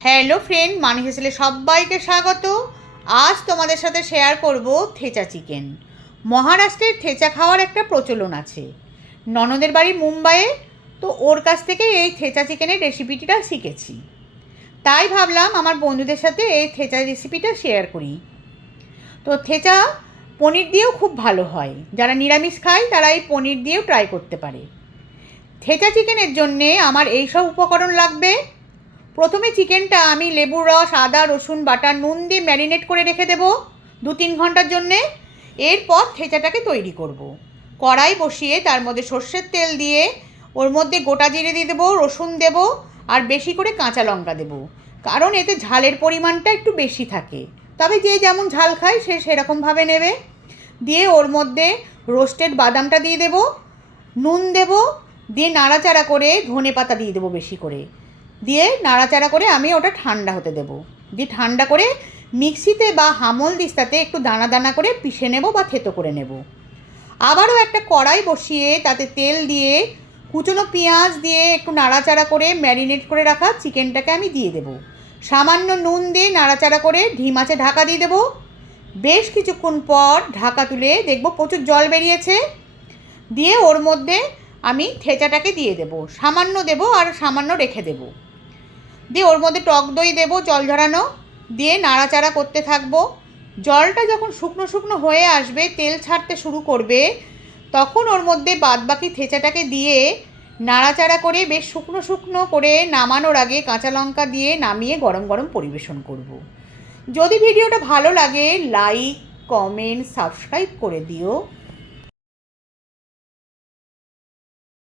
Hello friend, মানি হেসেলে সবাইকে স্বাগত। আজ তোমাদের সাথে শেয়ার করব থেচা চিকেন। মহারাষ্ট্রের থেচা খাওয়ার একটা প্রচলন আছে। ননদের বাড়ি মুম্বাইয়ে, তো ওর কাছ থেকে এই থেচা চিকেনের রেসিপিটা শিখেছি। তাই ভাবলাম আমার বন্ধুদের সাথে এই থেচা রেসিপিটা শেয়ার করি। তো থেচা পনির দিয়েও খুব ভালো হয়, যারা নিরামিষ খায় তারা এই পনির দিয়েও ট্রাই করতে পারে। থেচা চিকেনের জন্যে আমার এই সব উপকরণ লাগবে। প্রথমে চিকেনটা আমি লেবুর রস, আদা, রসুন বাটা, নুন দিয়ে ম্যারিনেট করে রেখে দেবো 2-3 ঘন্টার জন্যে। এরপর থেচাটাকে তৈরি করব। কড়াই বসিয়ে তার মধ্যে সর্ষের তেল দিয়ে ওর মধ্যে গোটা জিরে দিয়ে দেবো, রসুন দেবো আর বেশি করে কাঁচা লঙ্কা দেবো, কারণ এতে ঝালের পরিমাণটা একটু বেশি থাকে। তবে যে যেমন ঝাল খায় সে সেরকমভাবে নেবে। দিয়ে ওর মধ্যে রোস্টেড বাদামটা দিয়ে দেবো, নুন দেবো, দিয়ে নাড়াচাড়া করে ধনে পাতা দিয়ে দেবো বেশি করে, দিয়ে নাড়াচাড়া করে আমি ওটা ঠান্ডা হতে দেবো। দিয়ে ঠান্ডা করে মিক্সিতে বা হামল দিস্তাতে একটু দানা দানা করে পিষে নেব বা থেতো করে নেব। আবারও একটা কড়াই বসিয়ে তাতে তেল দিয়ে কুচনো পেঁয়াজ দিয়ে একটু নাড়াচাড়া করে ম্যারিনেট করে রাখা চিকেনটাকে আমি দিয়ে দেবো। সামান্য নুন দিয়ে নাড়াচাড়া করে ঢিম আঁচে ঢাকা দিয়ে দেবো। বেশ কিছুক্ষণ পর ঢাকা তুলে দেখবো প্রচুর জল বেরিয়েছে। দিয়ে ওর মধ্যে আমি থেচাটাকে দিয়ে দেবো, সামান্য দেবো আর সামান্য রেখে দেবো। দিয়ে ওর মধ্যে টক দই দেবো জল ঝরানো, দিয়ে নাড়াচাড়া করতে থাকবো। জলটা যখন শুকনো শুকনো হয়ে আসবে, তেল ছাড়তে শুরু করবে, তখন ওর মধ্যে বাদবাকি থেচাটাকে দিয়ে নাড়াচাড়া করে বেশ শুকনো শুকনো করে নামানোর আগে কাঁচা লঙ্কা দিয়ে নামিয়ে গরম গরম পরিবেশন করব। যদি ভিডিওটা ভালো লাগে লাইক, কমেন্ট, সাবস্ক্রাইব করে দিও।